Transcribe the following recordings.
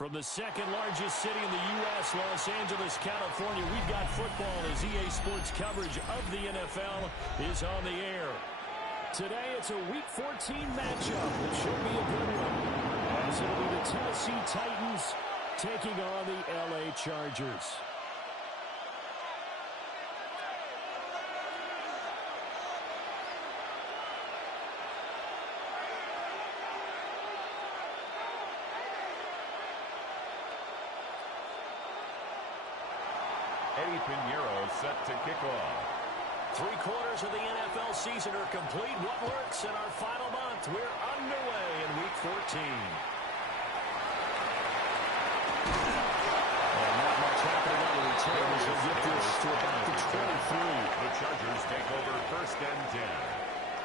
From the second largest city in the U.S., Los Angeles, California, we've got football as EA Sports coverage of the NFL is on the air. Today, it's a Week 14 matchup. It should be a good one, as it'll be the Tennessee Titans taking on the LA Chargers. Set to kick off. 3/4 of the NFL season are complete. What works in our final month? We're underway in Week 14. And not much happening on the return as they get this to about the 23. The Chargers take over 1st and 10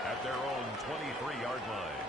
at their own 23-yard line.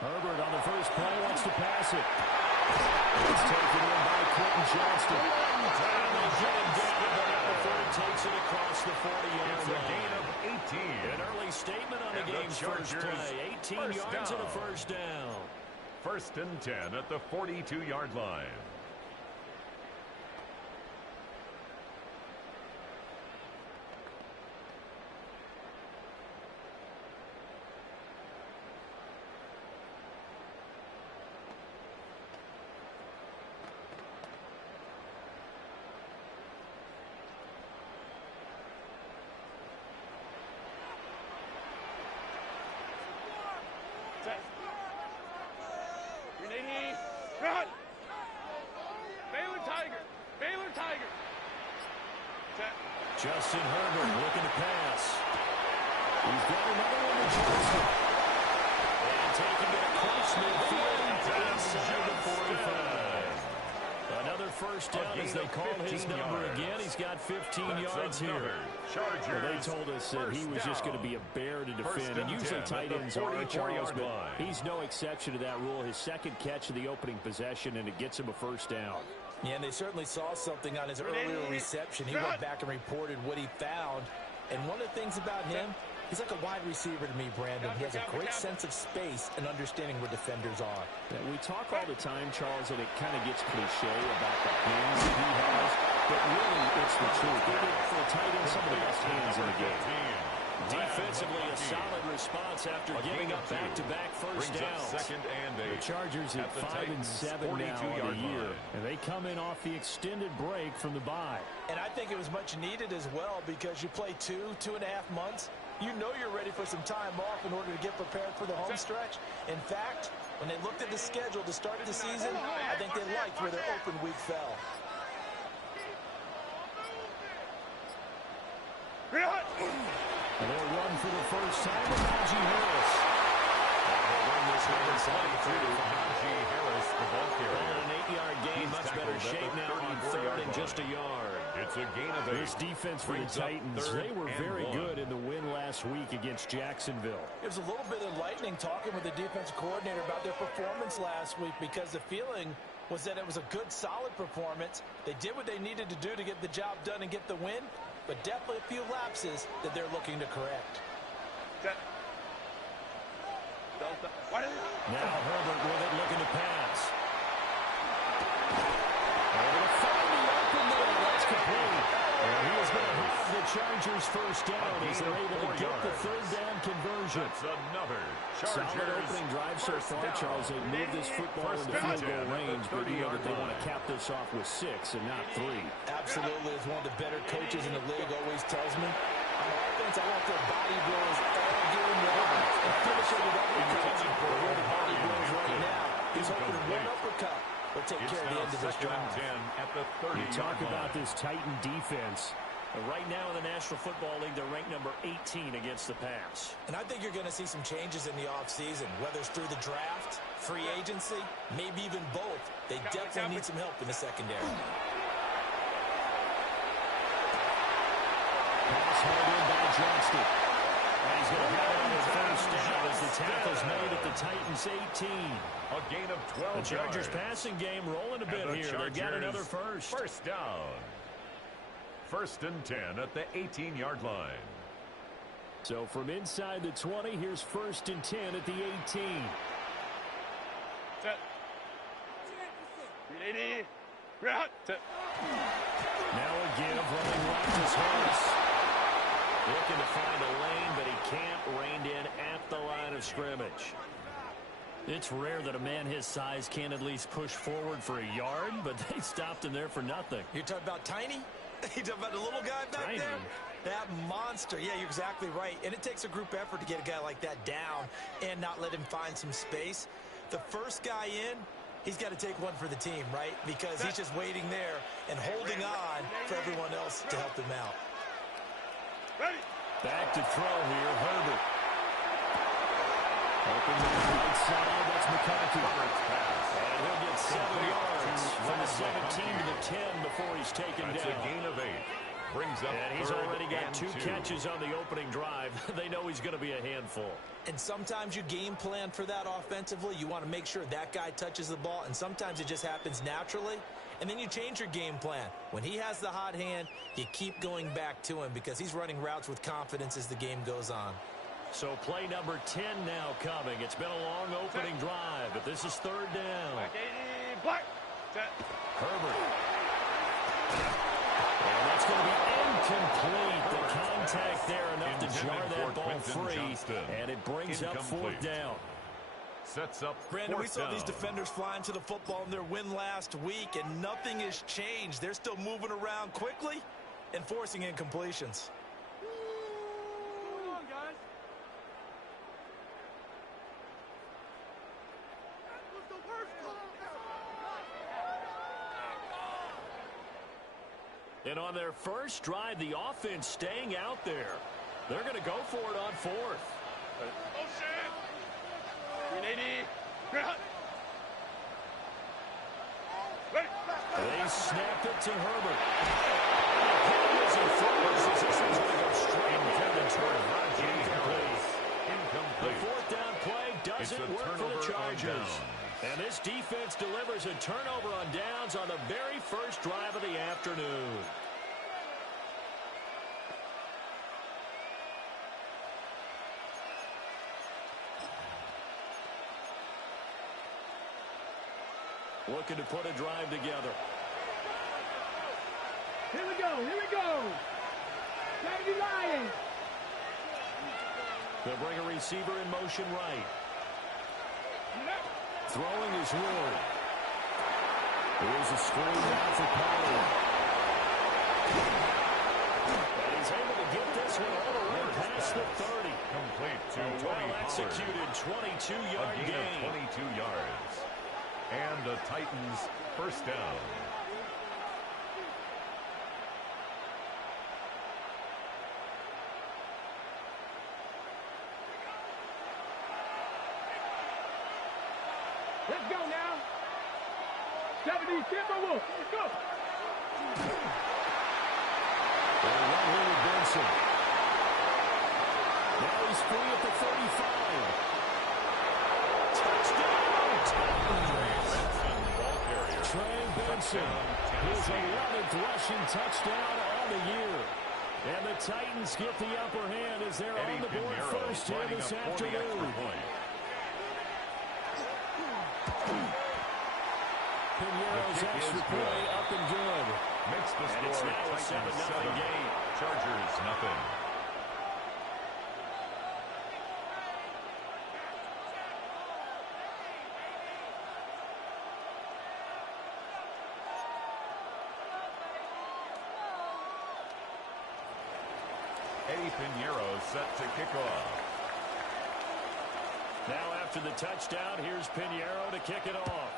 Herbert on the first play wants to pass it. It's taken in by Quentin Johnston. And they get him down, but not before he takes it across the 40-yard line. It's a gain of 18. An early statement on the game's first play. 18 yards and a first down. 1st and 10 at the 42-yard line. Justin Herbert looking to pass. He's got another one to Johnson. And taking it across midfield inside the 45. Another first down as they call his number again. He's got 15 yards here. Well, they told us that he was just going to be a bear to defend. And usually tight ends are, Charles, but he's no exception to that rule. His second catch of the opening possession, and it gets him a first down. Yeah, and they certainly saw something on his earlier reception. He went back and reported what he found. And one of the things about him, he's like a wide receiver to me, Brandon. He has a great sense of space and understanding where defenders are. Yeah, we talk all the time, Charles, and it kind of gets cliche about the hands that he has. But really, it's the truth. For a tight end, some of the best hands in the game. Defensively, a solid response after giving up back-to-back first downs. The Chargers at 5-7 now on the year, and they come in off the extended break from the bye. And I think it was much needed as well because you play 2.5 months. You know you're ready for some time off in order to get prepared for the home stretch. In fact, when they looked at the schedule to start the season, I think they liked where their open week fell. And they'll run for the first time with Najee Harris. They'll run this one inside through Najee Harris, the ball carrier. An 8-yard gain, much better shape now on 3rd and just a yard. It's a gain of 8. This defense for the Titans, they were very good in the win last week against Jacksonville. It was a little bit enlightening talking with the defensive coordinator about their performance last week because the feeling was that it was a good, solid performance. They did what they needed to do to get the job done and get the win, but definitely a few lapses that they're looking to correct. Now Herbert with it, looking to pass. Able to find the open there. That's complete. And he is going to have the Chargers first down as they're able to get the 3rd down conversion. That's another solid opening drive so far, Charles. They moved this football into field goal range, but you know that they want to cap this off with 6 and not 3. Absolutely. As one of the better coaches in the league always tells me, on offense, I want their body blows all game long and finish it with uppercuts. But where the body blows right now, he's hoping one uppercut will take care of the end of this drive. You talk about this Titan defense. Right now in the National Football League, they're ranked number 18 against the pass. And I think you're going to see some changes in the offseason, whether it's through the draft, free agency, maybe even both. They definitely need some help in the secondary. Pass hauled in by Johnston. And he's going to have it on his first down as the tackle's made at the Titans 18. A gain of 12 The Chargers yards. passing game rolling a bit here. They've got another first. First down. 1st and 10 at the 18-yard line. So from inside the 20, here's 1st and 10 at the 18. Set. Ready. Route. Set. Now a give running left is Harris. Looking to find a lane, but he can't. Reined in at the line of scrimmage. It's rare that a man his size can't at least push forward for a yard, but they stopped him there for nothing. You're talking about Tiny? You're talking about the little guy back Tiny. there? That monster. Yeah, you're exactly right. And it takes a group effort to get a guy like that down and not let him find some space. The first guy in, he's got to take one for the team, right? Because he's just waiting there and holding on for everyone else to help him out. Ready. Back to throw here, Herbert. Open to the right side, that's McCarthy. And he'll get 7 yards from the 17 to the 10 before he's taken That's down. a gain of 8. Brings up And he's already got 2 2 catches on the opening drive. They know he's going to be a handful. And sometimes you game plan for that offensively. You want to make sure that guy touches the ball, and sometimes it just happens naturally. And then you change your game plan. When he has the hot hand, you keep going back to him because he's running routes with confidence as the game goes on. So play number 10 now coming. It's been a long opening drive, but this is 3rd down. Black. Set. Herbert. And that's going to be incomplete. The contact there enough to jar that ball free, and it brings up 4th down. Sets up Brandon, we 4th saw down. these defenders flying to the football in their win last week, and nothing has changed. They're still moving around quickly and forcing incompletions. Come on, guys. That was the worst call. And on their first drive, the offense staying out there. They're going to go for it on 4th. Oh, shit. 380. Route. Ready. They snap it to Herbert. As he throws, this one's going to go straight intended toward Rodgers. The 4th down play doesn't work for the Chargers. And this defense delivers a turnover on downs on the very first drive of the afternoon. Looking to put a drive together. Here we go. Here we go. Gotta be lying. They'll bring a receiver in motion right. Throwing is Ward. Here's a screen down for Pollard. And he's able to get this one all the way past the 30. Complete to A Tony Pollard. well-executed 22-yard A gain gain. of 22 yards. And the Titans first down. Let's go now. 70, Timberwolves. Go. And one-handed Benson. Now he's free at the 35. Touchdown, Titans. Trey Benson, his 11th rushing touchdown on the year. And the Titans get the upper hand as they're on the board first here this afternoon. Pinero's extra point up and good. Makes the And it's score now a Titans 7-0 game. Chargers nothing. Eddie Pinheiro set to kick off. Now after the touchdown, here's Pinheiro to kick it off.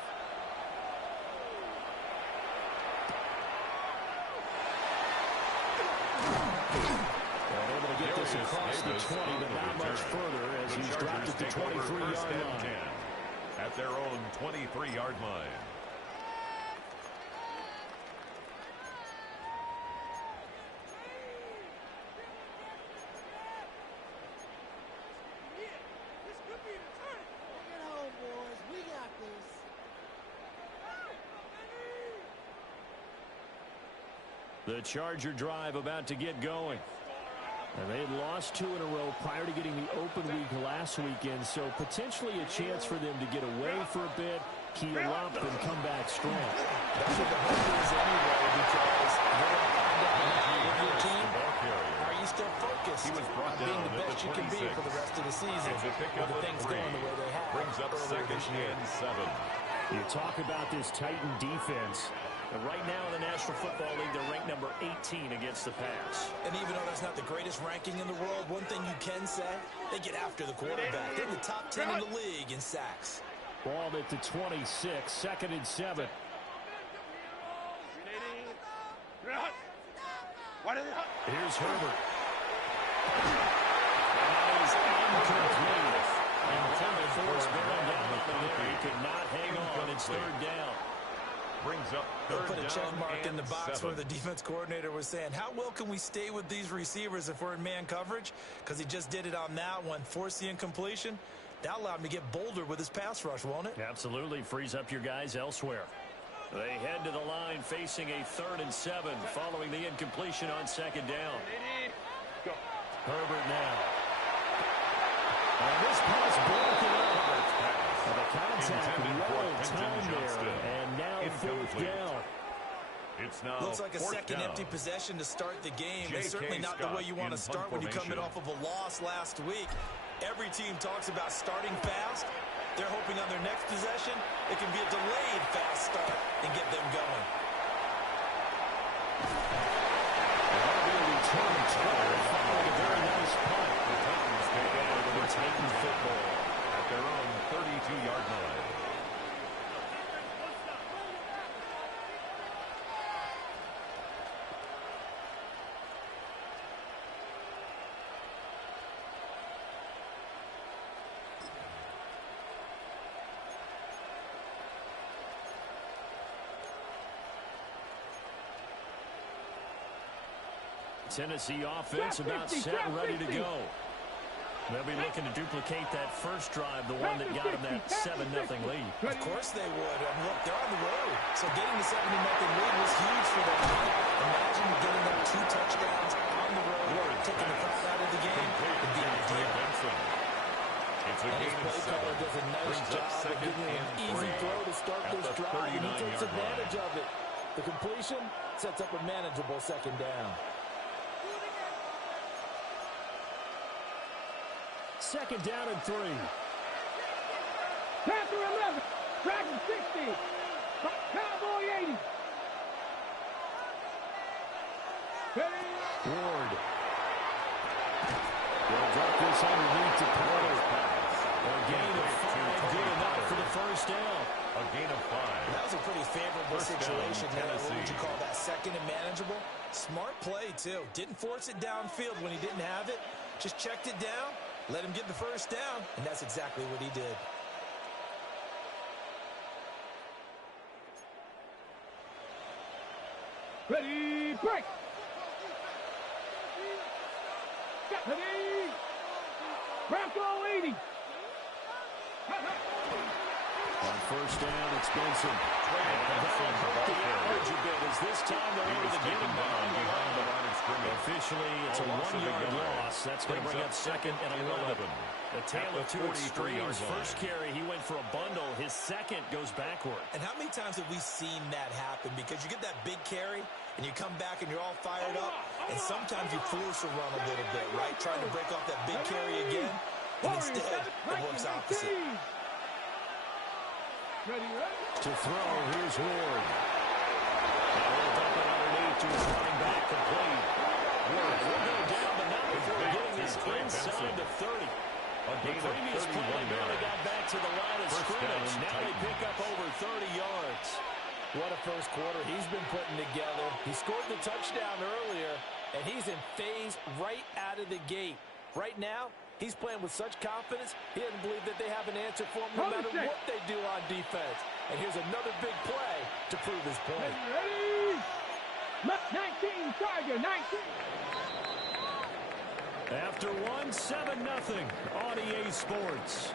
And able to get this across the 20, but not much further as he's dropped at the 23-yard line. At their own 23-yard line. The Charger drive about to get going. And they had lost 2 in a row prior to getting the open week last weekend, so potentially a chance for them to get away for a bit, heal up, and come back strong. That's what the hope is anyway, because you're going to find out with your team, are you still focused on being the best you can be for the rest of the season with the things going the way they have. Brings up second and 7. You talk about this Titan defense. And right now in the National Football League, they're ranked number 18 against the pass. And even though that's not the greatest ranking in the world, one thing you can say, they get after the quarterback. They're in the top 10 in the league in sacks. Ball at the 26, second and 7. Here's Herbert. And that is incomplete. And forced down on the there. He could not hang on. It's third down. Brings up They'll third put a check mark in the box 7. where the defense coordinator was saying, how well can we stay with these receivers if we're in man coverage? Because he just did it on that one, forced the incompletion. That allowed him to get bolder with his pass rush, won't it? Absolutely. Frees up your guys elsewhere. They head to the line facing a 3rd and 7 following the incompletion on second down. Herbert now. And this pass broken up. The contact well timed there, and now 4th down. It's now Looks like a second down. empty possession to start the game. J.K. It's certainly not the way you want to Scott start when you're in coming formation. off of a loss last week. Every team talks about starting fast. They're hoping on their next possession, it can be a delayed fast start and get them going. That'll be a return 12 following a very nice punt. The Titans take over the Titan football at their own 32-yard line. Tennessee offense about set and ready to go. They'll be looking to duplicate that first drive, the one that got them that 7-0 lead. Of course they would. I mean, look, they're on the road. So getting the 7-0 lead was huge for them. Imagine getting them 2 touchdowns on the road, taking the crowd out of the game. It'd be ideal. It's a And his gain of play caller 7. does a nice Brings up job of second giving him an and easy 3 throw to start at this the drive, and he takes 39-yard advantage line. of it. The completion sets up a manageable second down. Second down and 3. Panther 11. Dragon 60. Cowboy 80. Ward. They'll drop this underneath to Porter. A gain of 5, good enough for the first down. A gain of 5. That was a pretty favorable First down, situation. Now, what would Tennessee. you call that? Second and manageable? Smart play, too. Didn't force it downfield when he didn't have it. Just checked it down, let him get the first down, and that's exactly what he did. Ready, break. Ready. Bronco 80. On first down, it's Benson. And that'll hurt the average a bit as this time they're able to get him down behind the line of scrimmage. Officially, it's a 1-yard loss. That's going to bring up second and 11. A tale of 2 extremes. First carry, he went for a bundle. His second goes backward. And how many times have we seen that happen? Because you get that big carry, and you come back and you're all fired up, and sometimes you force a run a little bit, right? Trying to break off that big carry again, and instead, it works opposite. Ready, To throw, here's Ward. Now he'll dump it underneath to his running back complete. Ward will go down, but not before getting this inside the 30. The previous play, they barely got back to the line of scrimmage. Now they pick up over 30 yards. What a first quarter he's been putting together. He scored the touchdown earlier, and he's in phase right out of the gate. Right now, he's playing with such confidence, he doesn't believe that they have an answer for him no matter what they do on defense. And here's another big play to prove his point. ready. 19, Tiger, 19. After one, 7-0 on EA Sports.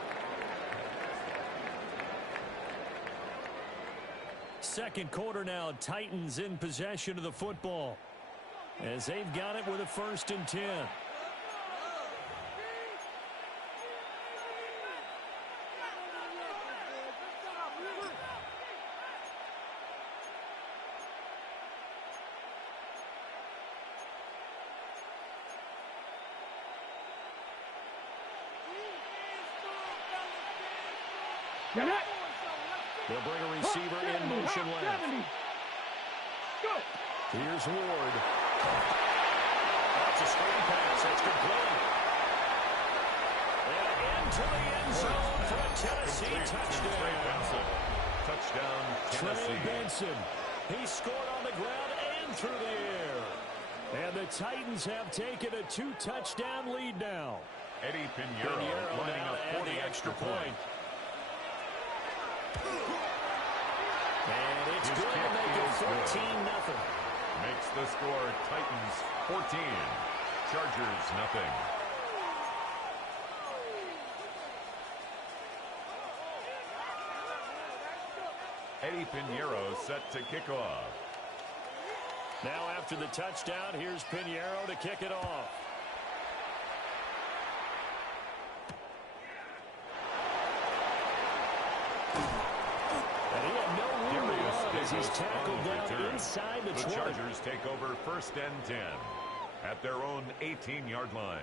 Second quarter now, Titans in possession of the football. as they've got it with a 1st and 10. They'll bring a receiver in motion left. Here's Ward. That's a screen pass. That's complete. And into the end zone for a Tennessee touchdown. Touchdown, Tennessee. Trey Benson. He scored on the ground and through the air. And the Titans have taken a 2-touchdown lead now. Eddie Pinheiro lining up for the extra point. And it's good to make it 14-0. Makes the score Titans 14, Chargers nothing. Eddie Pinheiro set to kick off. Now after the touchdown, here's Pinheiro to kick it off. As he's tackled down inside the 20. The Chargers take over 1st and 10 at their own 18-yard line.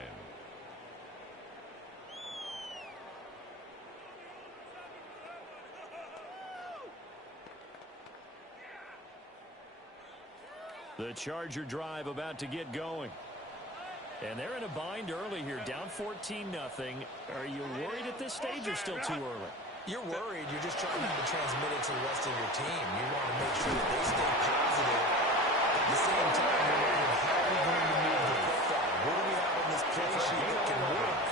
The Charger drive about to get going. And they're in a bind early here, down 14-0. Are you worried at this stage or still too early? You're worried. You're just trying not to transmit it to the rest of your team. You want to make sure that they stay positive. At the same time, you're wondering, how are we going to move the football? What do we have on this play sheet that can work?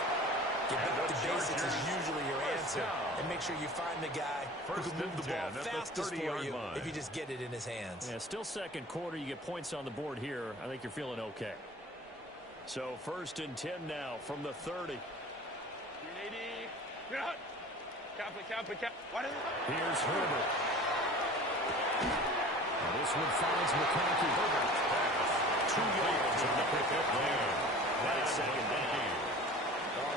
Get back to basics is usually your answer. And make sure you find the guy who can move the ball fastest for you if you just get it in his hands. Yeah, still 2nd quarter. You get points on the board here. I think you're feeling okay. So 1st and 10 now from the 30. Here's Herbert. And this one finds McConkey. Herbert's pass. 2 yards on the pickup there. That's 2nd down.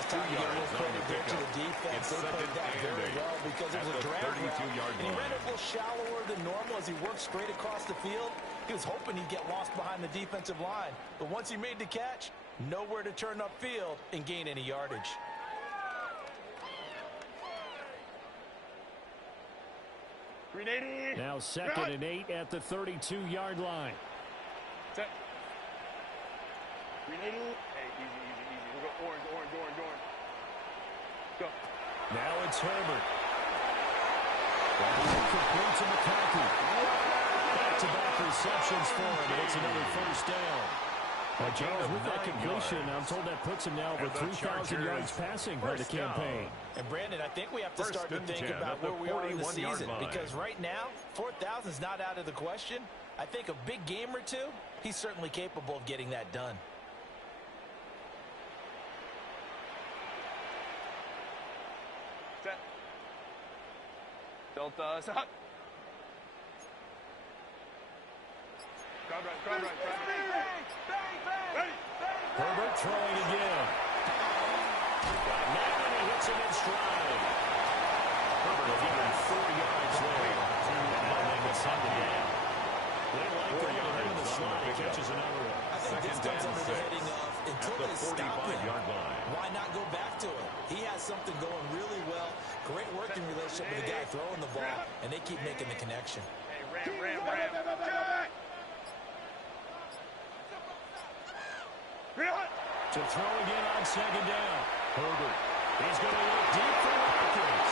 It's time to give a little credit there to the defense. They played that very well because it was a drag route. And he ran it a little shallower than normal as he worked straight across the field. He was hoping he'd get lost behind the defensive line. But once he made the catch, nowhere to turn upfield and gain any yardage. Now 2nd and 8 at the 32-yard line. Set. Hey, easy. We'll go orange. Go. Now it's Herbert. Complete to McConkey. Back-to-back receptions for him. It's another 1st down. Well, Charles, with that completion, I'm told that puts him now over 3,000 yards passing on the campaign. And, Brandon, I think we have to start to think about where we are in the season. Because right now, 4,000 is not out of the question. I think a big game or two, he's certainly capable of getting that done. Set. Delta, set. Crowd right. Herbert throwing again. Now he hits him in stride. Herbert will give him 4 yards there. And they will send it down. They like to hit him in the slot. He catches another one. I think this comes under the heading of, until they stop him, why not go back to it? He has something going really well. Great working relationship with the guy throwing the ball, and they keep making the connection. Hey, ram. To throw again on 2nd down. Herbert. He's going to look deep for Watkins.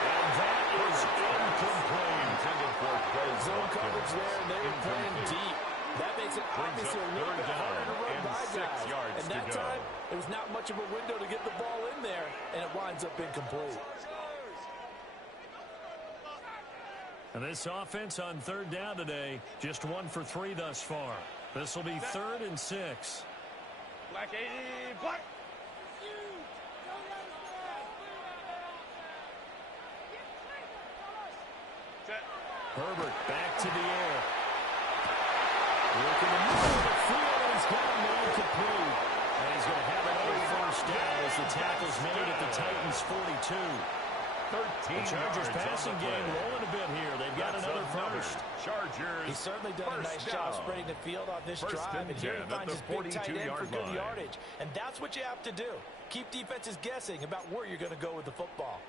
And that is incomplete. Intended for zone coverage there, and they were playing deep. That makes it obviously a little bit harder to run by guys. And that time, there was not much of a window to get the ball in there, and it winds up incomplete. And this offense on 3rd down today, just 1 for 3 thus far. This will be 3rd and 6. Black 80, black. Set. Herbert back to the air. Look in the middle of the field, and first down as the tackle's made at the Titans' 42. 13 The Chargers yards passing on the game play. rolling a bit here. They've got That's another first. Chargers. He's certainly done a nice job spreading the field on this First drive, and here he and 10 finds at his the big tight end for 42-yard good line. yardage. And that's what you have to do. Keep defenses guessing about where you're going to go with the football.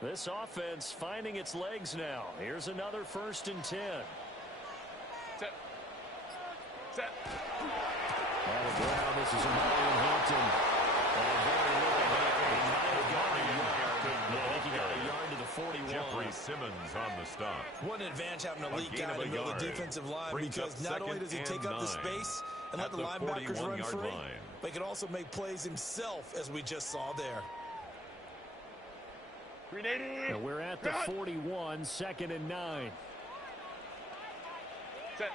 This offense finding its legs now. Here's another 1st and 10. Set. Set. On the ground, this is a Hampton. Very little there. He might have got a yard. Yeah, I think he got a yard to the 41. Jeffrey Simmons on the stop. What an advantage having a lead gain guy of in a the middle of the yard. defensive line, Brings because up not only does he second take up the and 9 space and let at the the linebackers run 41-yard free, line. but he can also make plays himself, as we just saw there. 380. Now we're at the 41, 2nd and 9. Set.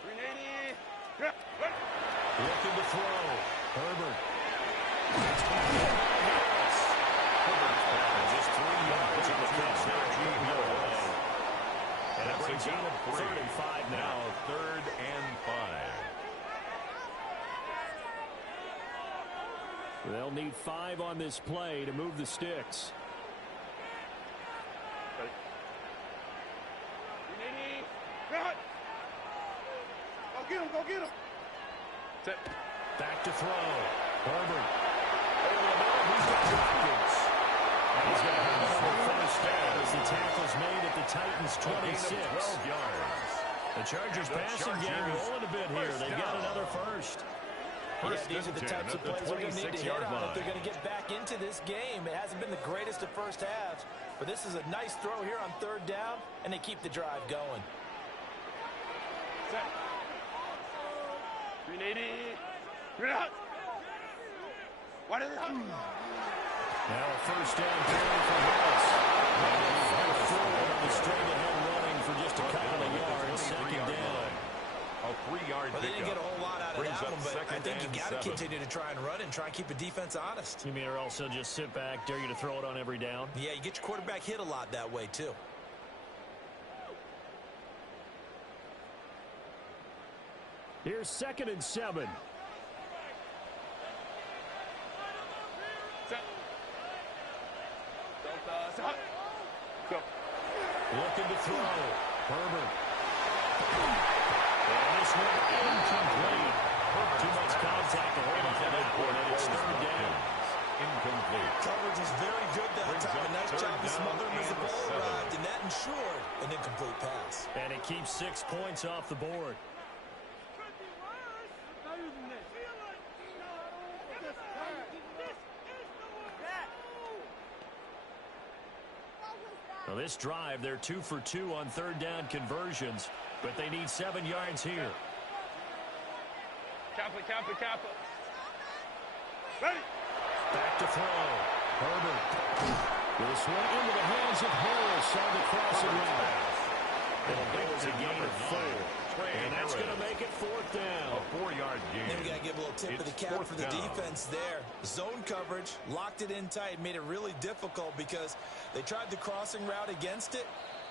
380. Looking to throw. Herbert. Just 3 yards on the catch there. And it brings That's a gain up of 3. 3rd and 5 now. 3rd and 5. They'll need 5 on this play to move the sticks. 380. Go get him. Go get him. Set. Back to throw. Herbert. Over the middle. He's got Hopkins. And he's going to have another first down as the tackle's made at the Titans' 26. 12 yards. The Chargers The passing game Chargers rolling a bit here. They've got down. another first. Yeah, First these are and the 10 types of at the plays they're going to need to hit 26-yard on if they're line. going to get back into this game. It hasn't been the greatest of first halves, but this is a nice throw here on 3rd down, and they keep the drive going. Set. 380. What is it? Now a first down carry for Harris. And he's headed forward on the straight ahead running for just a couple of yards. 2nd down. A 3-yard But they didn't get a whole lot out of Brings that up one, but I 2nd think you and got to 7. continue to try and run and try and keep the defense honest. You mean or else he'll just sit back, dare you to throw it on every down? Yeah, you get your quarterback hit a lot that way, too. Here's 2nd and 7. Set. Delta. Set. Go. Looking to throw. Herbert. And this one incomplete. Too much contact to hold on to that point. It's 3rd down. Incomplete. Coverage was very good that Brings time. up A nice 3rd job of down smothering as the and ball 7. arrived, and that ensured an incomplete pass. And it keeps 6 points off the board. Now this drive, they're 2 for 2 on 3rd down conversions, but they need 7 yards here. Kappa, Kappa, Kappa. Ready. Back to throw. Herbert. This one into the hands of Harris on the crossing route. It was a gain of 4. And that's going to make it 4th down. A 4-yard gain. Then we got to give a little tip of the It's cap 4th for the down. defense there. Zone coverage, locked it in tight, made it really difficult because they tried the crossing route against it,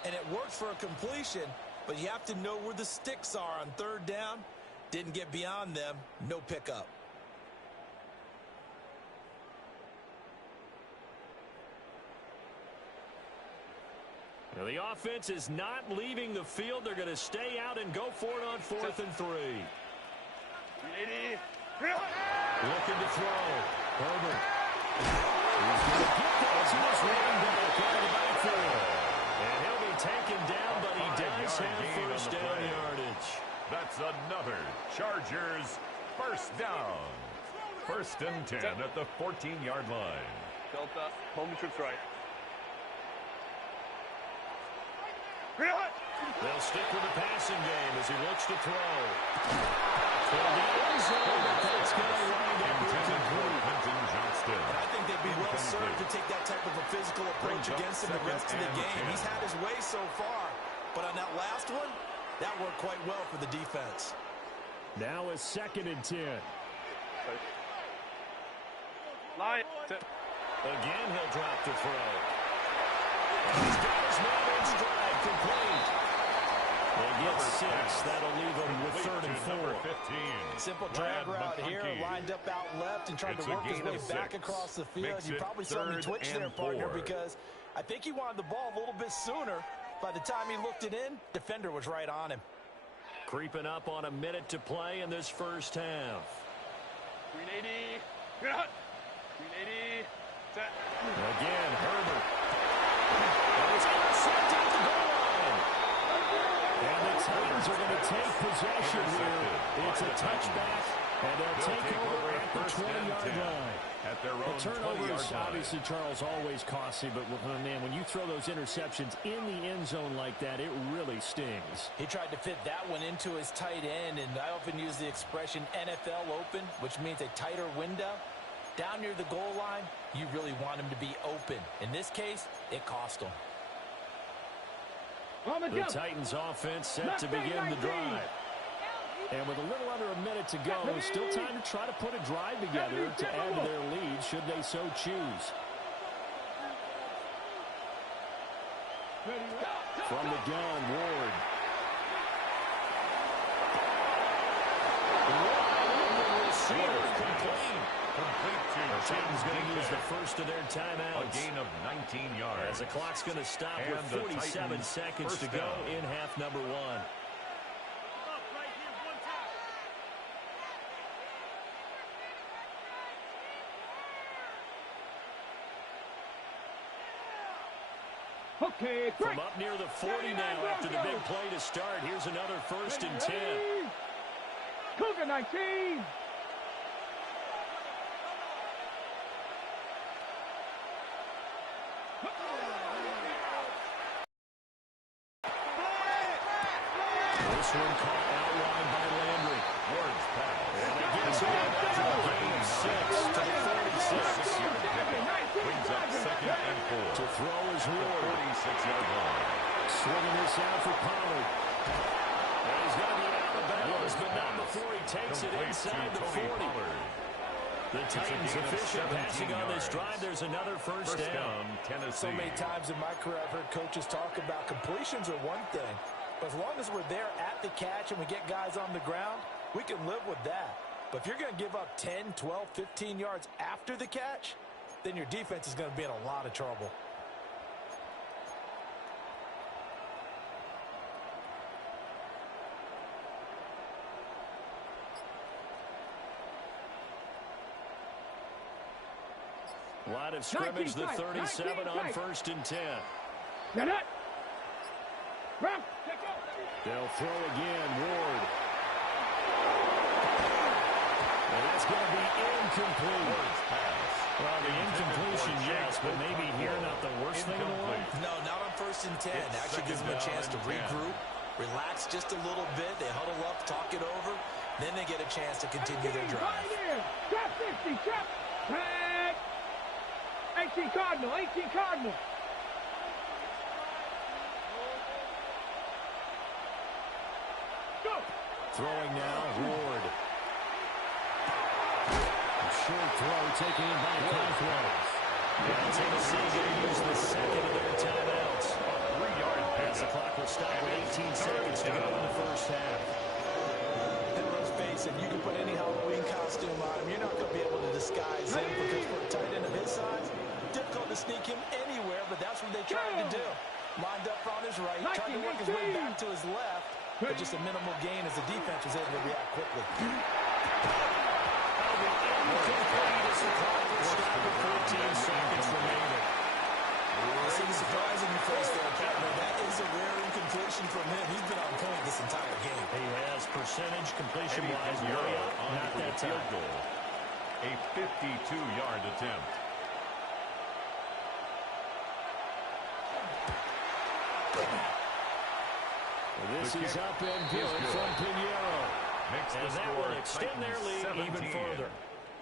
and it worked for a completion, but you have to know where the sticks are on 3rd down. Didn't get beyond them, no pickup. Now the offense is not leaving the field. They're going to stay out and go for it on 4th and 3. 380. Looking to throw. Herbert. He's going to get that as he was running back out of the backfield. And he'll be taken down, but he does have first down yardage. That's another Chargers first down. 1st and 10 at the 14-yard line. Delta. Home trips right. They'll stick with the passing game as he looks to throw. For the end zone, but that's going to wind up incomplete. Johnston. And I think they'd be well served to take that type of a physical approach against him the rest of the game. He's had his way so far, but on that last one, that worked quite well for the defense. Now a 2nd and 10. Line. Again, he'll drop to throw. He's got his man in stride. incomplete. They get 6. That'll leave them with 3rd and 4. 15. Simple drag route here, lined up out left and tried to work his way back across the field. You probably saw me twitch there, partner, because I think he wanted the ball a little bit sooner. By the time he looked it in, defender was right on him. Creeping up on a minute to play in this first half. 380. You're out. 380. Set. Again, Herbert. And it's intercepted at the goal line. And the Titans are going to take possession here. It's a touchback, and they'll take over at the 20-yard line. At their own The turnover is 20-yard line. obviously, Charles, always costly, but man, when you throw those interceptions in the end zone like that, it really stings. He tried to fit that one into his tight end, and I often use the expression NFL open, which means a tighter window. Down near the goal line, you really want him to be open. In this case, it cost him. The Titans offense set to begin the drive. And with a little under a minute to go, still time to try to put a drive together to add to their lead should they so choose. From the gun, Ward. Complete to Titans going to use the first of their timeouts. A gain of 19 yards. As the clock's going to stop And with the 47 Titans seconds to first go down. in half number 1. Okay, break. From up near the 40 now after the big play to start. Here's another 1st and 10. Cougar 19. This one caught out wide by Landry. Ward's pass. And it gets him after a gain of 6 to the 46. Brings up 2nd and 4. To throw is Ward. 46-yard line. Swinging this out for Pollard. And he's going to be out of bounds, but not before he takes it inside the 40. The Titans efficient passing on this drive. There's another first down. Tennessee. So many times in my career I've heard coaches talk about completions are one thing, but as long as we're there at the catch and we get guys on the ground, we can live with that. But if you're going to give up 10, 12, 15 yards after the catch, then your defense is going to be in a lot of trouble. Line of scrimmage, the 37 on 1st and 10. Get it. Run. They'll throw again, Ward. And that's going to be incomplete. Well, the incompletion, yes, but maybe here not the worst thing in the world. No, not on 1st and 10. Actually gives them a chance to regroup, relax just a little bit. They huddle up, talk it over. Then they get a chance to continue their drive. Trap 60, trap. Tag. 18 Cardinal, 18 Cardinal. Go. Throwing now, Ward. A short throw taken in by Cosgrove. And Tennessee going to use the 2nd of their timeouts. 3-yard As the clock will stop with 18 seconds to go in the first half. And let's face it, you can put any Halloween costume on him. You're not going to be able to disguise him because for a tight end of his size, difficult to sneak him anywhere, but that's what they tried to do. Lined up on his right, tried to work his way back to his left, but just a minimal gain as the defense was able to react quickly. As the clock will stop with 14 seconds remaining. See the surprising face there, partner. That is a rare incompletion from him. He's been on point this entire game. He has percentage completion-wise Eddie way Pinheiro up, on not for the that field time. goal. A 52-yard attempt. This is up and good from Pinheiro. Makes the And that score will extend their lead even 17. further.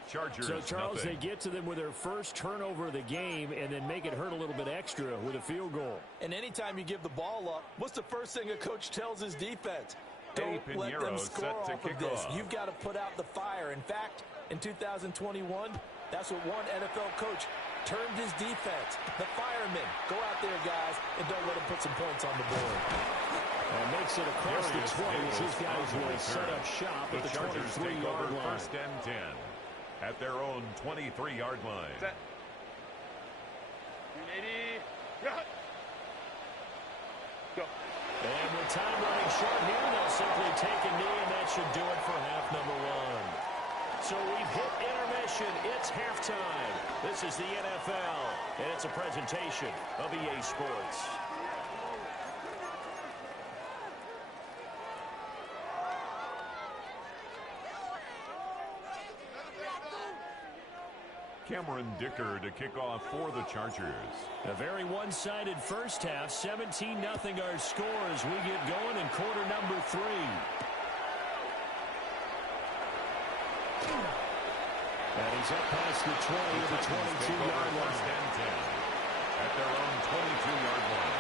Chargers, So, Charles, nothing. they get to them with their first turnover of the game and then make it hurt a little bit extra with a field goal. And anytime you give the ball up, what's the first thing a coach tells his defense? Eddie Don't let them Pinheiro score set to off kick of this. off. You've got to put out the fire. In fact, in 2021, that's what one NFL coach turned his defense. The firemen, go out there, guys, and don't let him put some points on the board. And makes it across the 20 as his guys will set up shop at the 23-yard line. First and 10 at their own 23-yard line. Set. 380. Go. And with time running short here, they'll simply take a knee, and that should do it for half number one. So we've hit intermission. It's halftime. This is the NFL, and it's a presentation of EA Sports. Cameron Dicker to kick off for the Chargers. A very one-sided first half. 17-0 our score as we get going in quarter number 3. And he's up past the 20 to the 22-yard line. First and 10 at their own 22-yard line.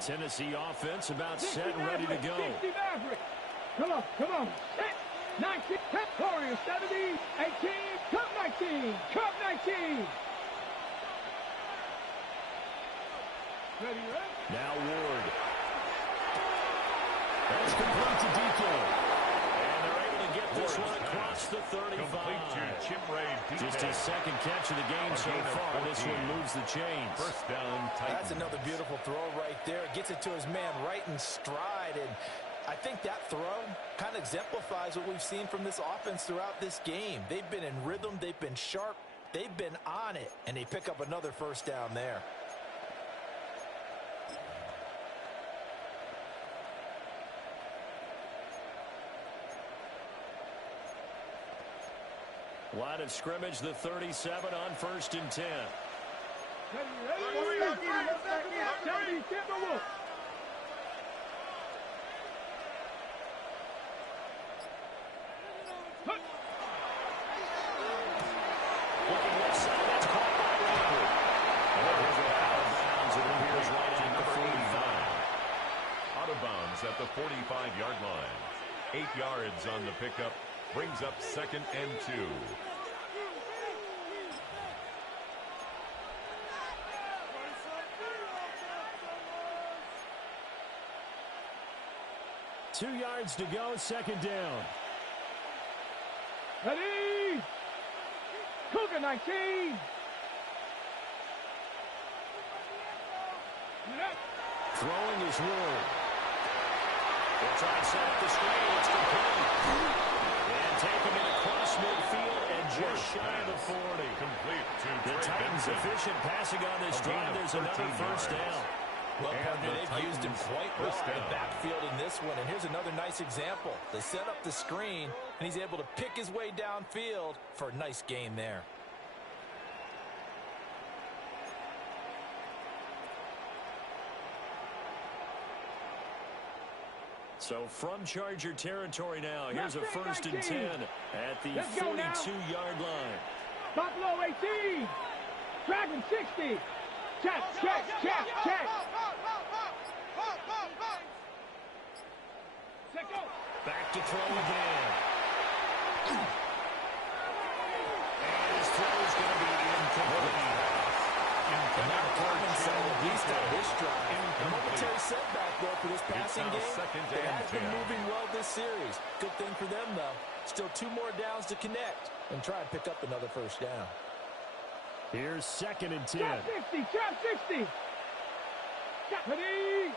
Tennessee offense about set and ready to go. 60 Maverick. Come on. Set. 19. Warriors 70. 18. Cup 19. Cup 19. Ready? Now Ward. That's complete to DK. And they're able to get this one across the 35. Complete to Chimray. Just his second catch of the game so far. This one moves the chains. First down, Titans. That's another beautiful throw right there. Gets it to his man right in stride. And I think that throw kind of exemplifies what we've seen from this offense throughout this game. They've been in rhythm. They've been sharp. They've been on it. And they pick up another first down there. Line of scrimmage, the 37 on first and 10. Ready? 70 Timberwolves. Looking left side, that's caught by Roper. And here's a out of bounds. It appears right at the 45. Out of bounds at the 45-yard line. 8 yards on the pickup. Brings up second and 2. Two yards to go, second down. Ready? Cougar 19. Throwing is Ward. They're trying to set up the screen. It's complete. And taking it across midfield and just shy of the 40. Complete to The Titans efficient passing on this drive. There's another first down. Well, partner, they've used him quite well first in the down. backfield in this one. And here's another nice example. They set up the screen, and he's able to pick his way downfield for a nice gain there. So from Charger territory now, here's a first and 10 at the Let's go now. 42-yard line. Buffalo 18. Dragon 60. Check. Set go. Back to throw again. And his throw is going to be incomplete. And now Cleveland said at least on this drive. A momentary setback, though, for this passing now game. second They and have been 10. moving well this series. Good thing for them, though. Still 2 more downs to connect and try and pick up another first down. Here's second and 10. Trap 60. Ready?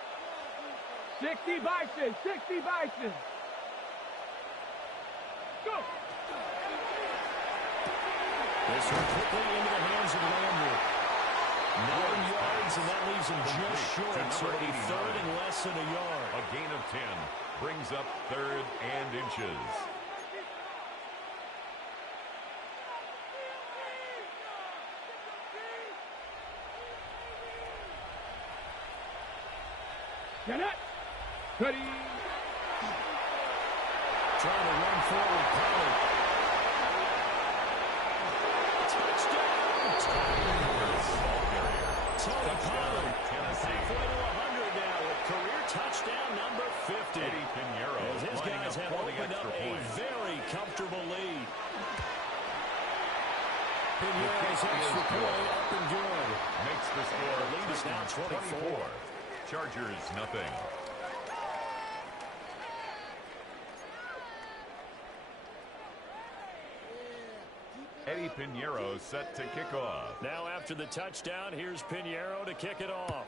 60 Bison. Go. This one quickly into the hands of Landry. 9 yards, and that leaves him just short. So it'll be third and less than a yard. A gain of 10 brings up third and inches. Get it. Ready. Trying to run forward, Pollard. Tony Touchdown, Pollard. Tennessee. Halfway to 100 now with career touchdown number 50. Eddie Pinheiro As his lining guys up have for the opened up extra a point. very comfortable lead. Pinheiro's extra point up and good. Makes the score. The lead is now 24. Chargers, nothing. Eddie Pinheiro set to kick off. Now after the touchdown, here's Pinheiro to kick it off.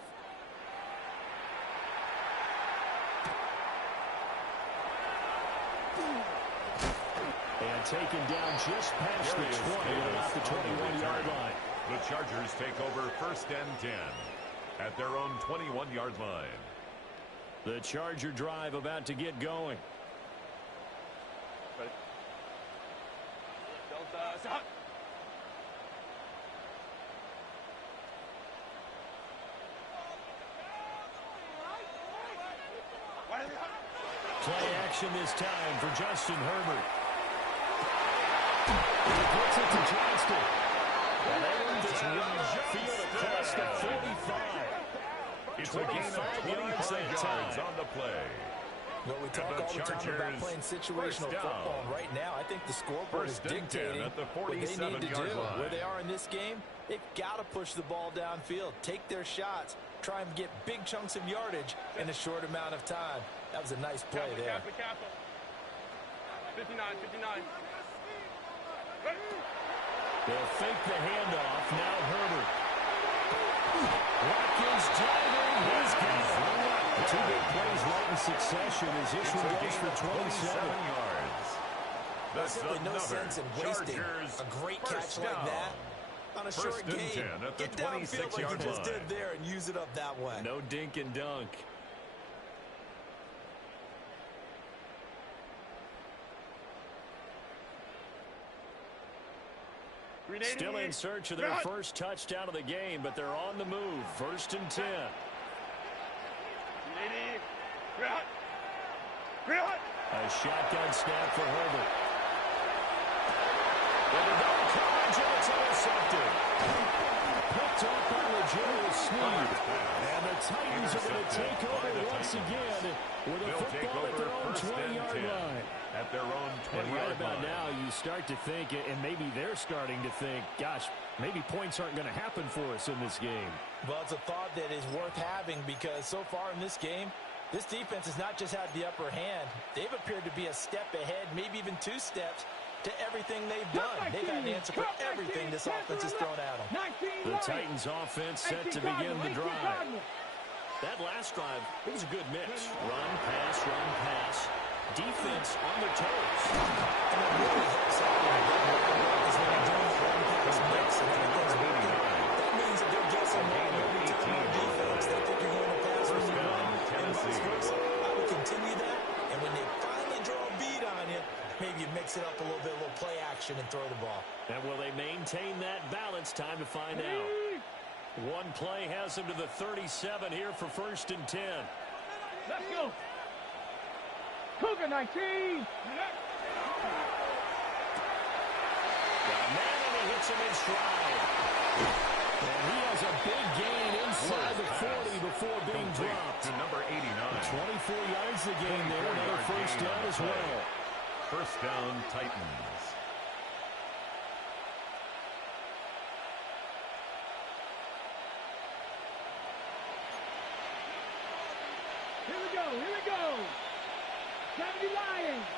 And taken down just past the 20 and about the 21-yard line. The Chargers take over 1st and 10 at their own 21-yard line. The Charger drive about to get going. Ready? Delta, stop. Play action this time for Justin Herbert. He gets it to Johnston. And they run this wide field across the 45. It's a gain of 25 yards on the play. Well, we talk all the time about playing situational football. And right now, I think the scoreboard is dictating at the what they need to do. 47-yard line. Where they are in this game, they've got to push the ball downfield, take their shots, try and get big chunks of yardage in a short amount of time. That was a nice play there. 59, 59. They'll fake the handoff. Now Herbert. Watkins driving. He's got it. Two big plays right in succession as this one goes for 27 yards. There's simply no sense in wasting a great catch like that on a short game. Get downfield like he just did there and use it up that way. No dink and dunk. Still in search of their first touchdown of the game, but they're on the move. 1st and 10. A shotgun snap for Herbert. And the double coverage, and it's intercepted. Picked up by L'Jarius Sneed. And the Titans are going to take over once again with a football at their own 20-yard line. At their own 20-yard line. Right about now, you start to think, and maybe they're starting to think, gosh, maybe points aren't going to happen for us in this game. Well, it's a thought that is worth having because so far in this game, this defense has not just had the upper hand. They've appeared to be a step ahead, maybe even 2 steps to everything they've done. They've had an answer for everything this offense has thrown at them. The Titans offense set to begin the drive. That last drive, it was a good mix. Run, pass. Defense on their toes. And it really helps out when you get more is when you're doing the run-pass mix and everything's working. That means that they're guessing wrong every time on defense. They think you're going to pass when you run, and vice versa. I would continue that, and when they finally draw a beat on you, maybe you mix it up a little bit, a little play action, and throw the ball. And will they maintain that balance? Time to find out. One play has them to the 37 here for 1st and 10. Let's go. Cougar 19. Got man, and he hits him in stride. And he has a big gain inside the 40 before being dropped. To number 89. 24 yards the game there. Another 1st down as well. 1st down, Titans. Here we go. 70 Lions.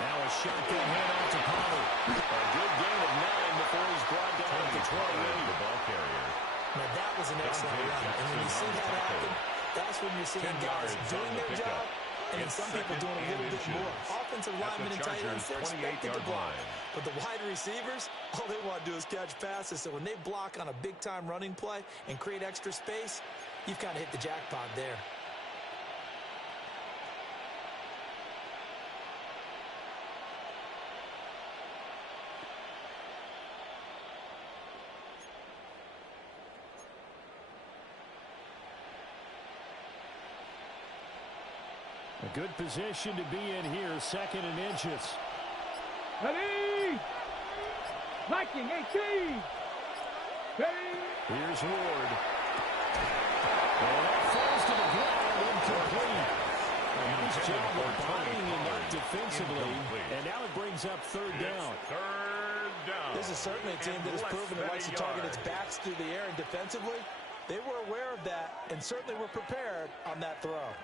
Now a shotgun handoff to Pollard. A good gain of 9 before he's brought down at the 28. The ball carrier. Now, that was an excellent run. And when you see that happen, that's when you're seeing guys doing their job, and then some people doing a little bit more. Offensive linemen and tight ends, they're expected to block. But the wide receivers, all they want to do is catch passes. So when they block on a big-time running play and create extra space, you've kind of hit the jackpot there. A good position to be in here, 2nd and inches. Ready. Viking 18. Ready. Here's Ward. And that falls to the ground, incomplete. Nice job of bodying him up defensively, and now it brings up third down. Third down. This is certainly a team that has proven it likes to target its backs through the air, and defensively, they were aware of that and certainly were prepared on that throw.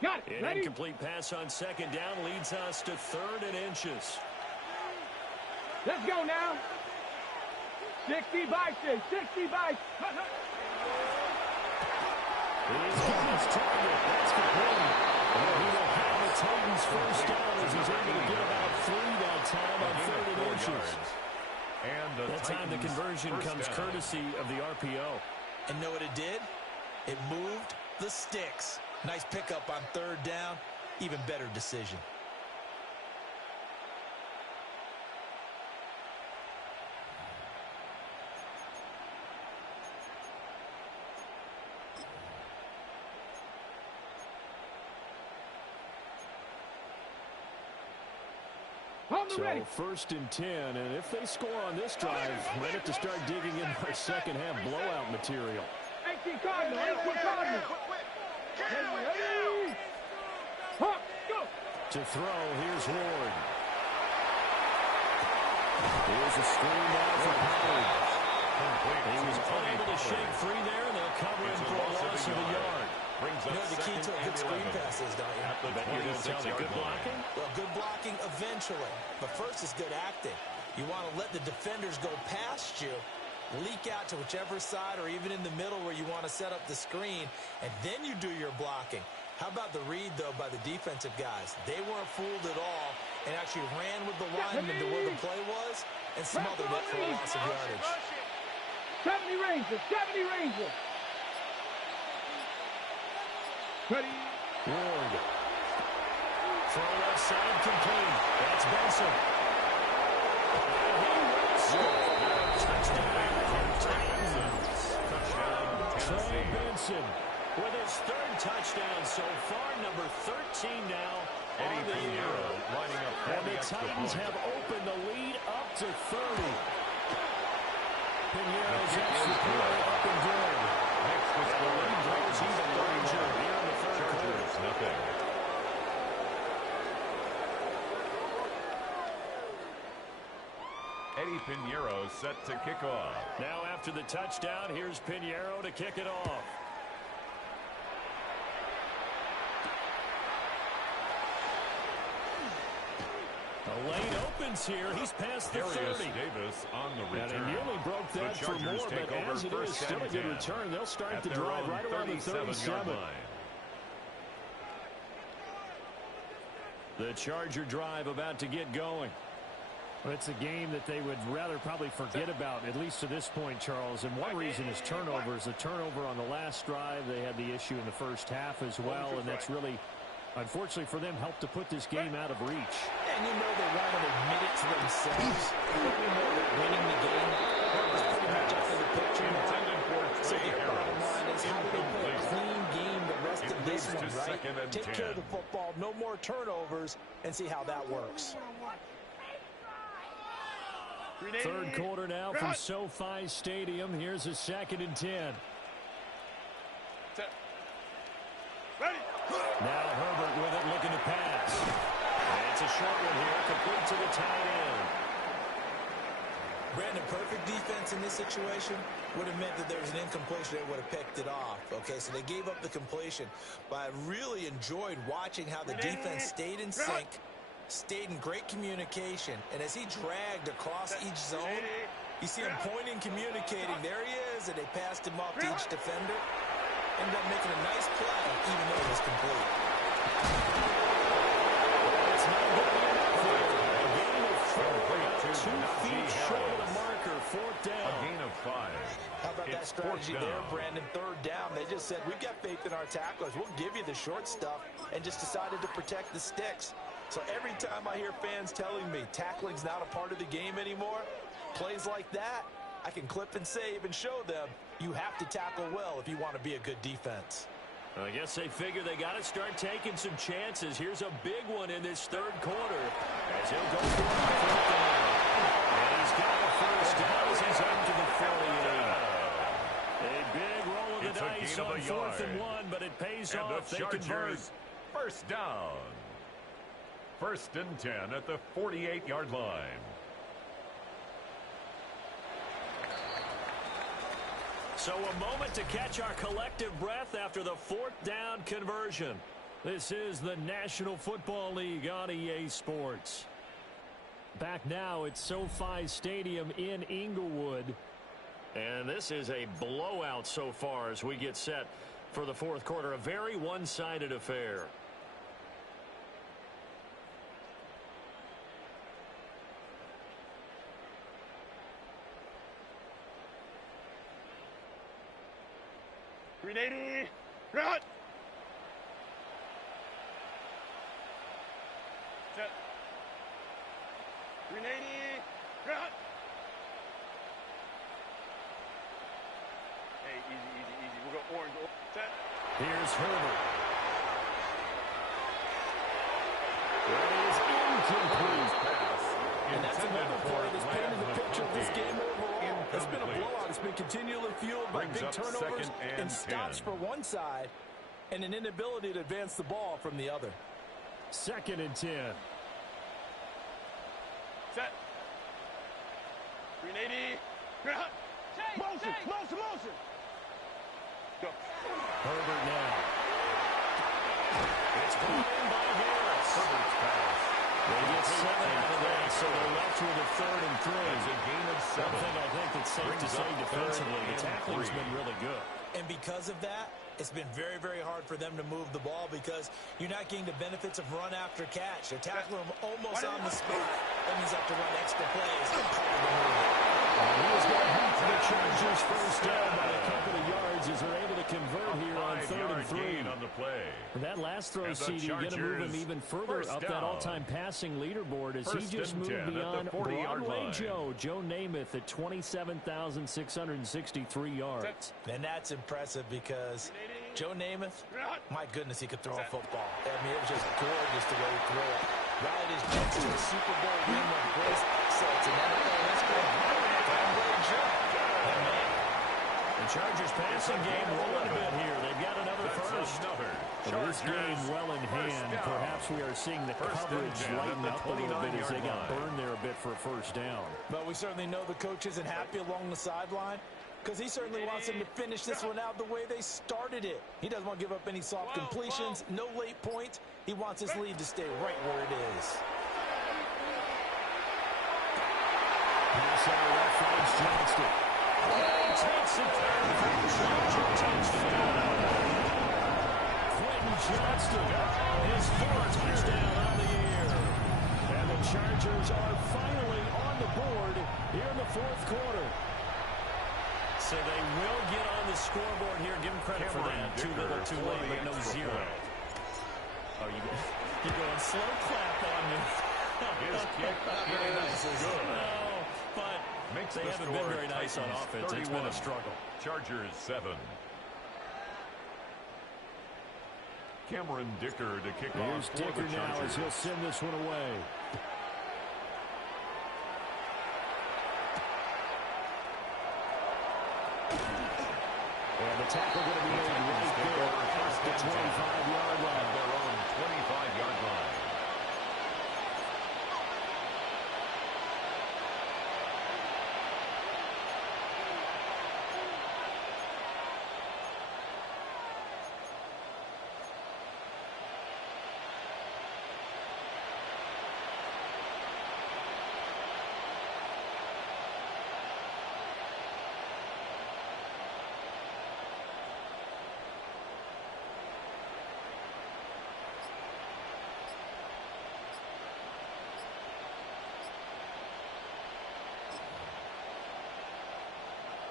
Got it. An Ready? incomplete pass on second down leads us to 3rd and inches. Let's go now. 60 by 6. 60 by. He's got his target. That's complete. And he will have the Titans first down as he's able to get about 3 that time on 3rd and inches. And That time the conversion comes courtesy of the RPO. And know what it did? It moved the sticks. Nice pickup on 3rd down. Even better decision. So 1st and 10, and if they score on this drive, might have to start digging in our second half blowout material. 18 Cardinal. 18 Cardinal. Ready? Hop, go. To throw, here's Ward. Here's a screen down for Pollard. He was unable to shake free there, and they'll cover him for a loss of a yard. You know the key to a good screen pass is, don't you? Bet you're going to tell me good blocking? Well, good blocking eventually. But first is good acting. You want to let the defenders go past you, leak out to whichever side or even in the middle where you want to set up the screen, and then you do your blocking. How about the read, though, by the defensive guys? They weren't fooled at all and actually ran with the lineman to where the play was and smothered it for a loss of yardage. 70 Rangers. 70 Rangers. Ready? Ward. Throw left side complete. That's Benson. And he will score. Touchdown. Trey Benson with his 3rd touchdown so far, number 13 now on the year. Lining up And the Titans have opened the lead up to 30. Pinheiro's extra point up and good. Next to score. The lead grows even larger here in the 3rd quarter. Nothing. Eddie Pinheiro set to kick off. Now after the touchdown, here's Pinheiro to kick it off. The lane opens here. He's past the 30. Davis on the return. And he nearly broke that for more, but as it is, still a good return. They'll start the drive right around the 37. The Charger drive about to get going. Well, it's a game that they would rather probably forget about, at least to this point, Charles. And one reason is turnovers. A turnover on the last drive. They had the issue in the first half as well, and that's really, unfortunately for them, helped to put this game out of reach. And you know they want to admit it to themselves. We know that winning the game is pretty much out of the picture. So the bottom line is how do they play a clean game the rest of this one, right? Take care of the football, no more turnovers, and see how that works. 3rd quarter now from SoFi Stadium. Here's a 2nd and 10. Ready. Now Herbert with it, looking to pass. And it's a short one here, complete to the tight end. Brandon, perfect defense in this situation would have meant that there was an incompletion. They would have picked it off. Okay, so they gave up the completion. But I really enjoyed watching how the defense stayed in sync, stayed in great communication, and as he dragged across each zone, you see him pointing, communicating. There he is, and they passed him off to each defender. Ended up making a nice play, even though it was complete. It's not going to be enough here. A gain of 4, 2 feet short of the marker, 4th down. A gain of 5. How about that strategy there, Brandon? 3rd down. They just said, we've got faith in our tacklers. We'll give you the short stuff, and just decided to protect the sticks. So every time I hear fans telling me tackling's not a part of the game anymore, plays like that, I can clip and save and show them you have to tackle well if you want to be a good defense. I guess they figure they got to start taking some chances. Here's a big one in this third quarter as he'll go for it on fourth down. And he's got the first down as he's up to the 48. A big roll of the dice on 4th and 1, but it pays off. They convert. First down. 1st and 10 at the 48-yard line. So a moment to catch our collective breath after the 4th down conversion. This is the National Football League on EA Sports. Back now at SoFi Stadium in Inglewood. And this is a blowout so far as we get set for the 4th quarter. A very one-sided affair. Grenade! Run! Set. Grenade! Run! Hey, easy. We'll go orange. Set. Here's Herbert. That is incomplete. And that's another part that's painted the picture of this game overall. It's been a blowout. It's been continually fueled by big turnovers and stops for one side and an inability to advance the ball from the other. 2nd and 10. Set. Grenade! Run! Motion! Go. Herbert now. It's caught in by Harris. Herbert's pass. They get 7 out of that, so they're left with a 3rd and 3. It's a gain of 7. One thing I think that's safe to say defensively, the tackling's been really good. And because of that, it's been very, very hard for them to move the ball because you're not getting the benefits of run after catch. They're tackling them almost on the spot. That means they have to run extra plays. He was going to beat the Chargers first down by a couple of yards as they're able to convert here on 3rd and 3. On the play. And that last throw, CD, going to move him even further up that all-time passing leaderboard as he just moved beyond Broadway Joe Namath at 27,663 yards. And that's impressive because Joe Namath, my goodness, he could throw a football. I mean, it was just gorgeous the way he threw it. Rallied his Jets to a Super Bowl win with great sets in NFL history. The Chargers passing game rolling a bit here. They've got another first. This game well in hand. Perhaps we are seeing the coverage lighten up a little bit as they got burned there a bit for a first down. But we certainly know the coach isn't happy along the sideline because he certainly wants them to finish this one out the way they started it. He doesn't want to give up any soft completions, no late points. He wants his lead to stay right where it is. Pass out left finds Johnston. Takes it down for the Charger touchdown. Quentin Johnston, his 4th touchdown on the year. And the Chargers are finally on the board here in the 4th quarter. So they will get on the scoreboard here. Give them credit for that. Too little, too late, but no 0. Oh, you're going slow clap on me. His kick is good. No, but they haven't been very nice on offense. It's been a struggle. Chargers 7. Cameron Dicker to kick Here's off for Dicker the now Chargers. as he'll send this one away. And the tackle going to be made right there at the 25-yard line. Their own 25-yard line.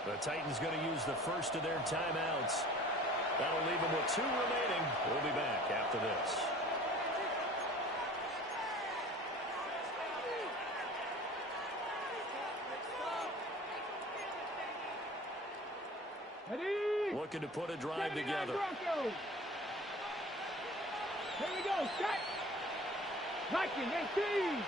The Titans going to use the first of their timeouts. That'll leave them with 2 remaining. We'll be back after this. Ready? Looking to put a drive together. Here we go. Set. 1918.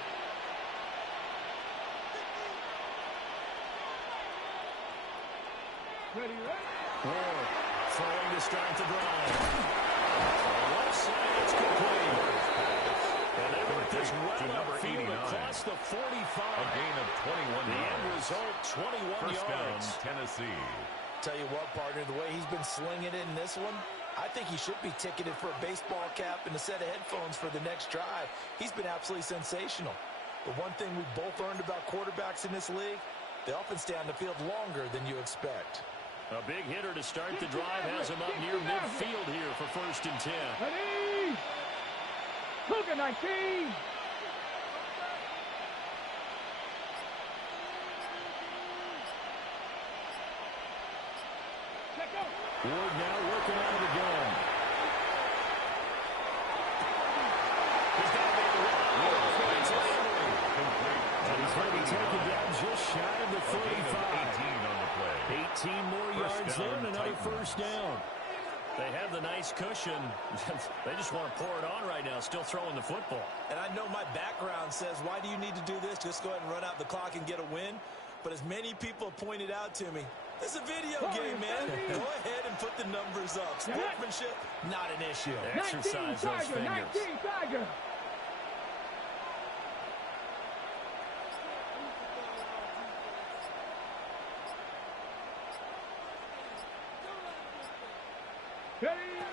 Ready, ready. Ward throwing to start the drive. Left side, it's complete. And they work this well upfield across the 45. A gain of 21 The yards. end result, 21 First yards. down, Tennessee. Tell you what, partner, the way he's been slinging it in this one, I think he should be ticketed for a baseball cap and a set of headphones for the next drive. He's been absolutely sensational. But one thing we both learned about quarterbacks in this league, they often stay on the field longer than you expect. A big hitter to start the drive has him up near midfield here for 1st and 10. Ready. Cougar 19. Check out. Ward now working out of the gun. He's got a big Complete. and he's going to be taken down just shy of the A gain of 35. 18 on the play. 18 more First yards down, there and another Titans. first down. They have the nice cushion. They just want to pour it on right now, still throwing the football. And I know my background says, why do you need to do this? Just go ahead and run out the clock and get a win. But as many people pointed out to me, this is a video game, man. Go ahead and put the numbers up. Sportsmanship, not an issue. Exercise those fingers. 19 Tiger. Ready. Again,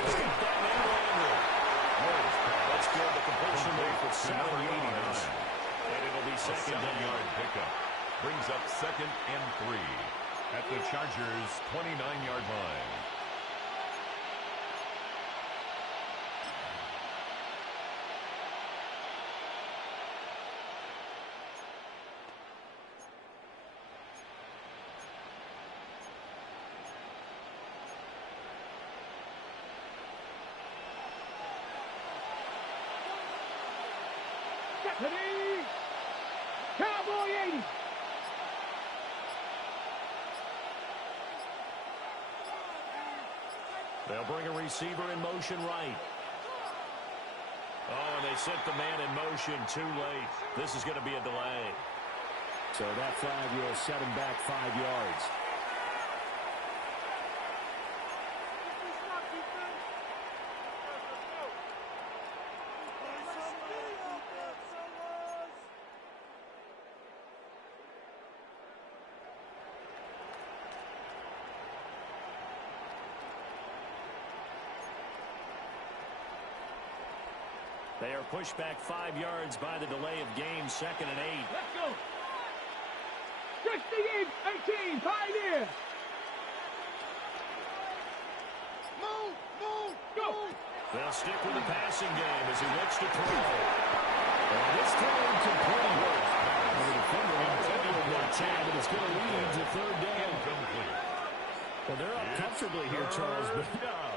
he's got that man landed. That's good. The completion rate for 7 yards. And it'll be A second down. 7-yard pickup. Brings up 2nd and 3 at the Chargers' 29-yard line. Ready. Cowboy 80. They'll bring a receiver in motion right. Oh, and they sent the man in motion too late. This is going to be a delay. So that flag will set him back 5 yards. They are pushed back 5 yards by the delay of game, 2nd and 8. Let's go. 68-18, Pioneer. Move, move, Go. They'll stick with the passing game as he looks to throw. And this time complete. The defender intended that time, but it's going to lead to 3rd down. Incomplete. Well, they're up comfortably here, Charles, but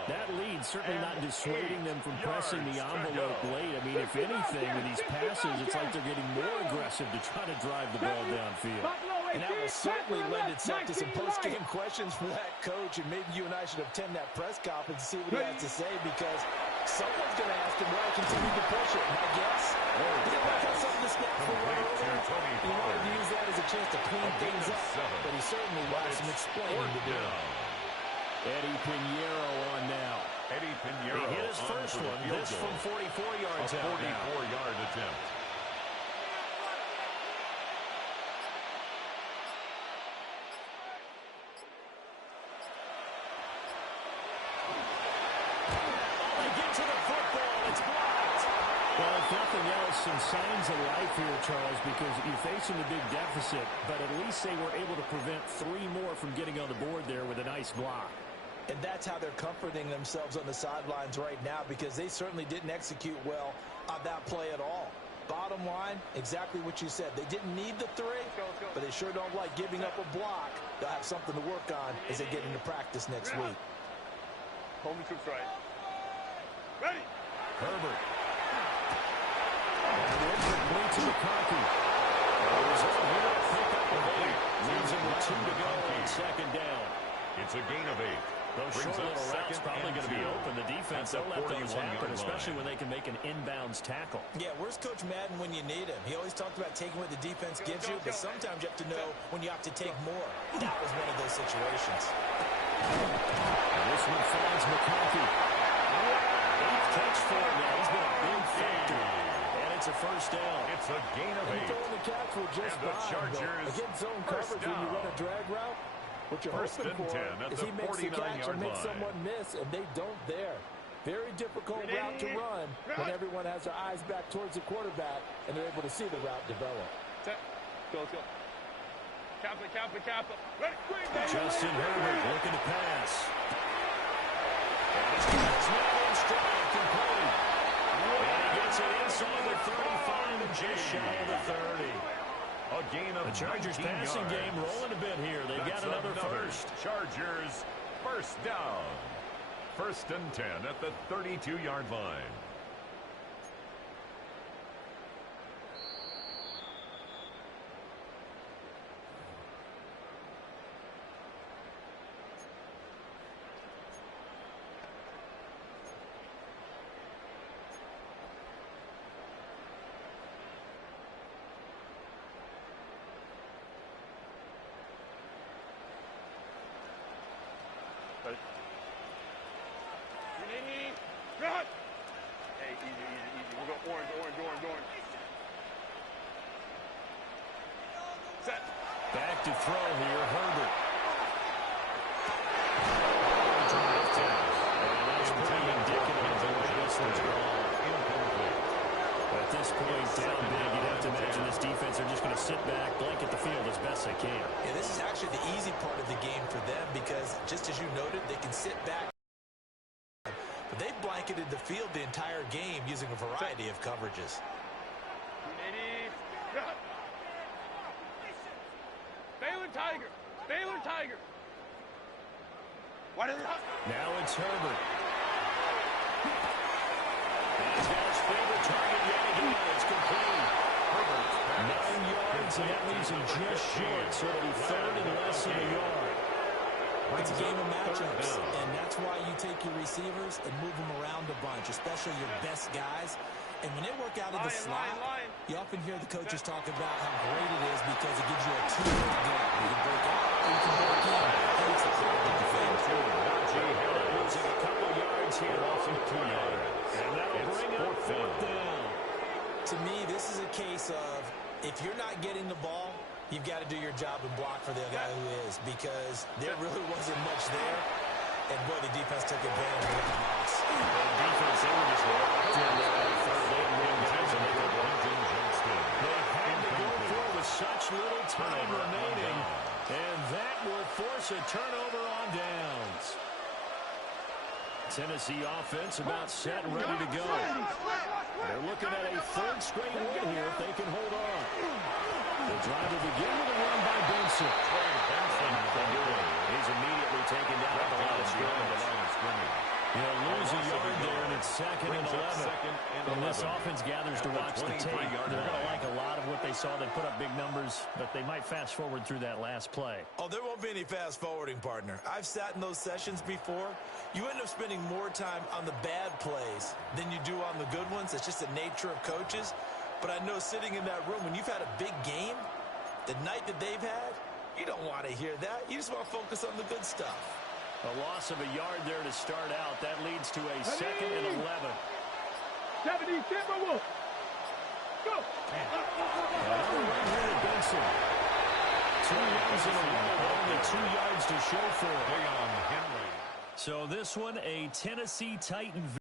that lead certainly not dissuading them from pressing the envelope late. I mean, if anything, with these passes, it's like they're getting more aggressive to try to drive the ball downfield. And that will certainly lend itself to some post-game questions for that coach, and maybe you and I should attend that press conference and see what he has to say, because someone's going to ask him why he continued to push it. My guess, he might have something to snap for one over. He wanted to use that as a chance to clean things up, but he certainly has some explaining to do. Eddie Pinheiro on now. Eddie Pinheiro He hit his on first for the one. field This goal. from 44 yards A out now. 44-yard attempt. They get to the football. It's blocked. Well, if nothing else, some signs of life here, Charles, because you're facing a big deficit, but at least they were able to prevent 3 more from getting on the board there with a nice block. And that's how they're comforting themselves on the sidelines right now, because they certainly didn't execute well on that play at all. Bottom line, exactly what you said. They didn't need the 3, but they sure don't like giving up a block. They'll have something to work on as they get into practice next week. Home troops right. Ready. Herbert. And incomplete to McConkey. The result here, pick up of 8. Leaves him with 2 to go on 2nd down. It's a gain of 8. Those Brings short up little routes second probably and going to be 2. open. The defense, At they'll the let those 41-yard happen, especially line. when they can make an inbounds tackle. Yeah, where's Coach Madden when you need him? He always talked about taking what the defense gives you, but sometimes you have to know when you have to take more. That was one of those situations. And this one finds McConkey. 8th catch for him now. He's been a big factor. And it's a first down. It's a gain of 8. Throwing the catch were just And the fine, Chargers, but against zone first coverage when you run a down. drag route, what you're First hoping and for 10 at is the he makes the catch 49-yard and makes line. someone miss, and they don't there. Very difficult route to run when everyone has their eyes back towards the quarterback and they're able to see the route develop. Set. Go, let's go. Kappa. Ready. Justin Herbert looking to pass. And his catch now in stride, complete. And he gets it inside the 35 and just shy of the 30. A gain of The Chargers 19 passing yards. game rolling a bit here. They've That's got another first. Chargers first down. First and 10 at the 32-yard line. Run. Hey, easy. We'll go orange. Set. Back to throw here, Herbert. And that's pretty indicative of the way this one's gone. At this point, down big, you'd have to imagine this defense are just going to sit back, blanket the field as best they can. Yeah, this is actually the easy part of the game for them because, just as you noted, they can sit back. But they've blanketed the field the entire game using a variety of coverages. 280. Run. Baylor Tiger. Why did it not? Now it's Herbert. And he's got his favorite target yet again. It's complete. 9 yards, and that leaves him just short. So it'll be third and less than a yard. It's a game of matchups, and that's why you take your receivers and move them around a bunch, especially your best guys. And when they work out of the slot, you often hear the coaches talk about how great it is because it gives you a two-way gap. You can break out or you can break in. And it's a hard to defend. Losing a couple yards here off of 2 yards. And that'll bring it up fourth down. To me, this is a case of if you're not getting the ball, you've got to do your job and block for the guy who is because there really wasn't much there. And, boy, the defense took advantage of that loss. The defense, they were just locked in there on third. They had one guys and they got one. They had to go for it with such little time remaining. And that will force a turnover on downs. Tennessee offense about set and ready to go. They're looking at a third straight win here if they can hold on. The drive will begin with a run by Benson. He's immediately taken down at the line of scrimmage. He'll lose a yard there, and it's second and 11. When this offense gathers to watch the tape, they're going to like a lot of what they saw. They put up big numbers, but they might fast forward through that last play. Oh, there won't be any fast forwarding, partner. I've sat in those sessions before. You end up spending more time on the bad plays than you do on the good ones. It's just the nature of coaches. But I know sitting in that room, when you've had a big game, the night that they've had, you don't want to hear that. You just want to focus on the good stuff. A loss of a yard there to start out. That leads to a second and 11. 70, Timberwolves. Go. Another run here at Benson. 2 runs in a row, only 2 yards to show for it. Big on Henry. So this one, a Tennessee Titan